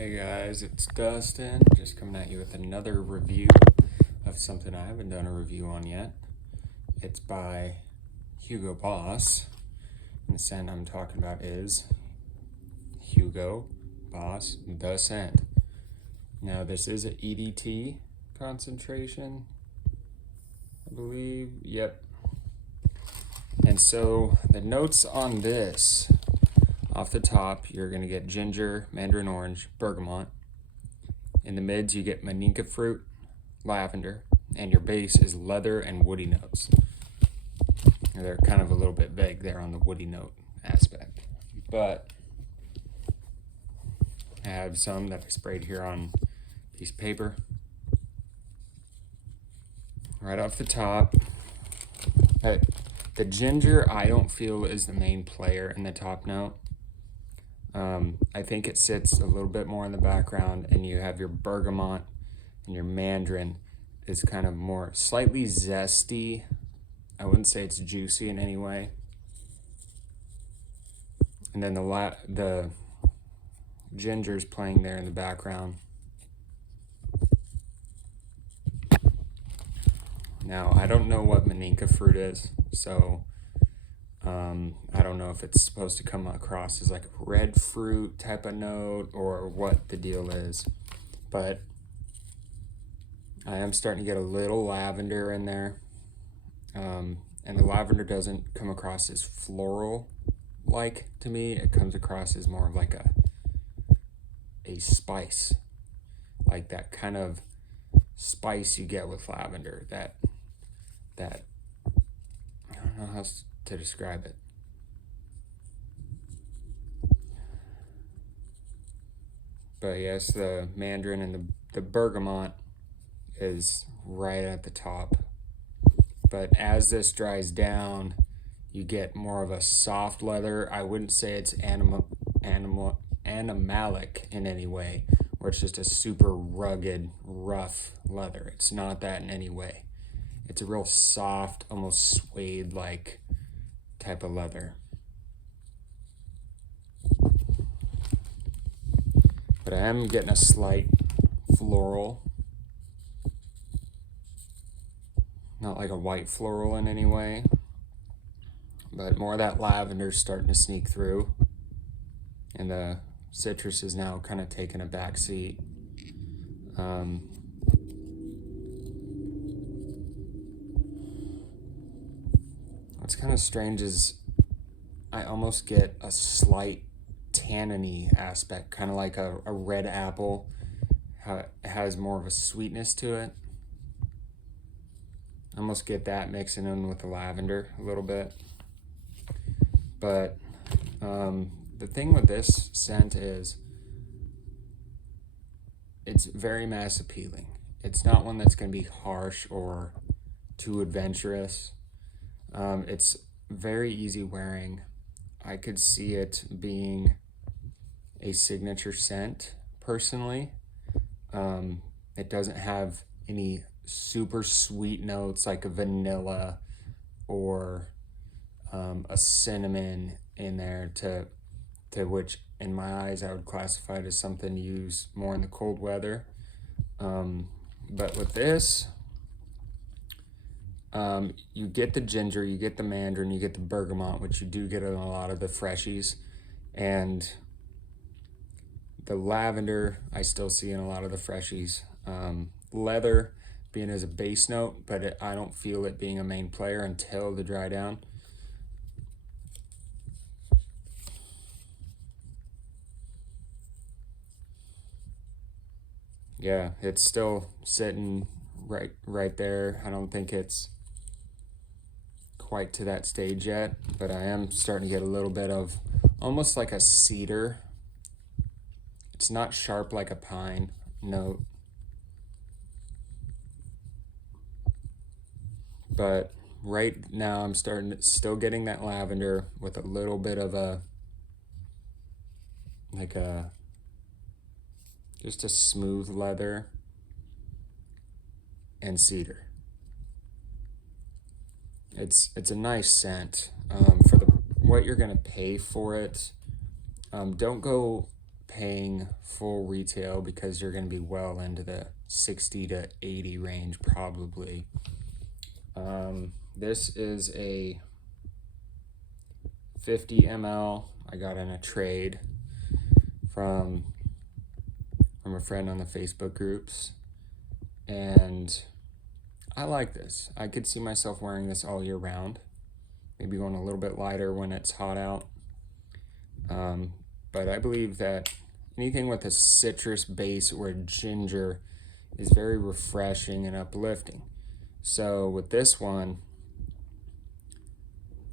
Hey guys, it's Dustin, just coming at you with another review of something I haven't done a review on yet. It's by Hugo Boss, and the scent I'm talking about is Hugo Boss The Scent. Now this is an EDT concentration, I believe, yep. And so the notes on this, off the top, you're going to get ginger, mandarin orange, bergamot. In the mids, you get maninka fruit, lavender, and your base is leather and woody notes. They're kind of a little bit vague there on the woody note aspect. But I have some that I sprayed here on a piece of paper. Right off the top, the ginger I don't feel is the main player in the top note. I think it sits a little bit more in the background, and you have your bergamot and your mandarin is kind of more slightly zesty. I wouldn't say it's juicy in any way. And then the ginger's playing there in the background. Now, I don't know what maninka fruit is, so I don't know if it's supposed to come across as like a red fruit type of note or what the deal is, but I am starting to get a little lavender in there, and the lavender doesn't come across as floral like to me. It comes across as more of like a spice, like that kind of spice you get with lavender, that I don't know how to describe it. But yes, the mandarin and the bergamot is right at the top. But as this dries down, you get more of a soft leather. I wouldn't say it's animalic in any way, where it's just a super rugged, rough leather. It's not that in any way. It's a real soft, almost suede-like type of leather. But I am getting a slight floral. Not like a white floral in any way, but more of that lavender starting to sneak through. And the citrus is now kind of taking a back seat. What's kind of strange is I almost get a slight tanniny aspect, kind of like a red apple. It has more of a sweetness to it. I almost get that mixing in with the lavender a little bit. But the thing with this scent is it's very mass appealing. It's not one that's going to be harsh or too adventurous. It's very easy wearing. I could see it being a signature scent personally. It doesn't have any super sweet notes like a vanilla or a cinnamon in there, to which in my eyes I would classify it as something used more in the cold weather. But with this, you get the ginger, you get the mandarin, you get the bergamot, which you do get in a lot of the freshies, and the lavender I still see in a lot of the freshies. Leather being as a base note, but I don't feel it being a main player until the dry down. Yeah, it's still sitting right there. I don't think it's quite to that stage yet, but I am starting to get a little bit of almost like a cedar. It's not sharp like a pine note, but right now I'm still getting that lavender with a little bit of just a smooth leather and cedar. It's a nice scent for what you're gonna pay for it. Don't go paying full retail because you're going to be well into the 60 to 80 range probably. This is a 50 ml. I got in a trade from a friend on the Facebook groups, and I like this. I could see myself wearing this all year round, maybe going a little bit lighter when it's hot out. But I believe that anything with a citrus base or ginger is very refreshing and uplifting. So with this one,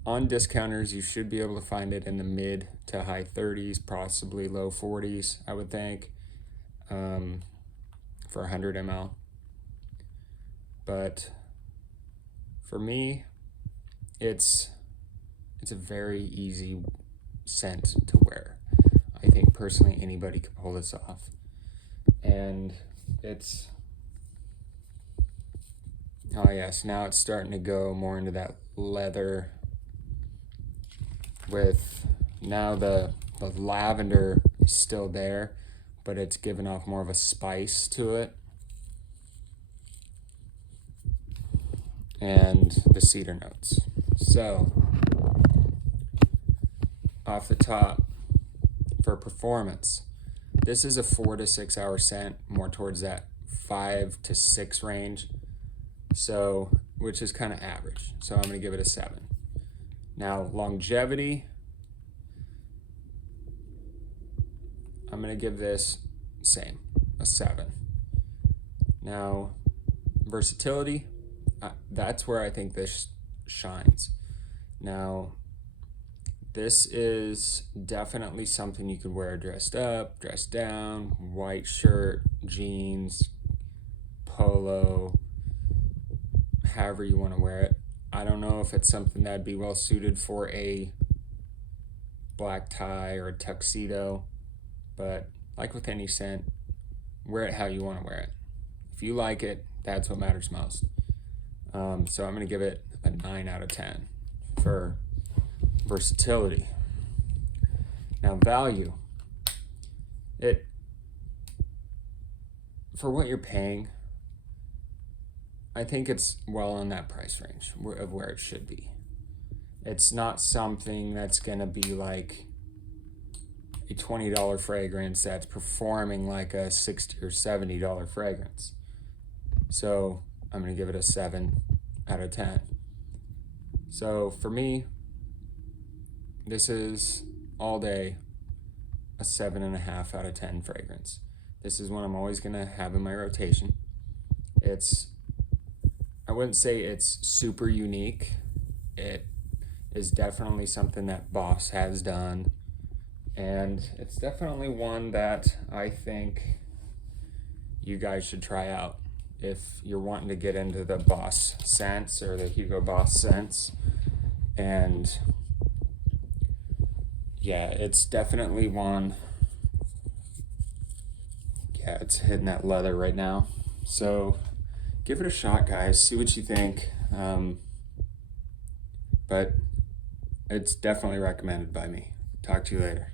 on discounters, you should be able to find it in the mid to high 30s, possibly low 40s, I would think, for 100 ml. But for me, it's a very easy scent to wear. I think personally anybody could pull this off. And it's, oh yes, now it's starting to go more into that leather, with now the lavender is still there, but it's given off more of a spice to it. And the cedar notes. So, off the top, for performance, this is a 4 to 6 hour scent, more towards that 5 to 6 range. So, which is kind of average. So I'm going to give it a 7. Now, longevity, I'm going to give this same, a 7. Now, versatility, that's where I think this shines. Now, this is definitely something you could wear dressed up, dressed down, white shirt, jeans, polo, however you want to wear it. I don't know if it's something that'd be well suited for a black tie or a tuxedo, but like with any scent, wear it how you want to wear it. If you like it, that's what matters most. So I'm going to give it a 9 out of 10 for versatility. Now, value. For what you're paying, I think it's well in that price range of where it should be. It's not something that's going to be like a $20 fragrance that's performing like a $60 or $70 fragrance. So I'm going to give it a 7 out of 10. So for me, this is all day a 7.5 out of 10 fragrance. This is one I'm always going to have in my rotation. I wouldn't say it's super unique. It is definitely something that Boss has done, and it's definitely one that I think you guys should try out if you're wanting to get into the Boss scents or the Hugo Boss scents. And yeah, it's definitely one. Yeah, it's hitting that leather right now. So give it a shot, guys. See what you think. But it's definitely recommended by me. Talk to you later.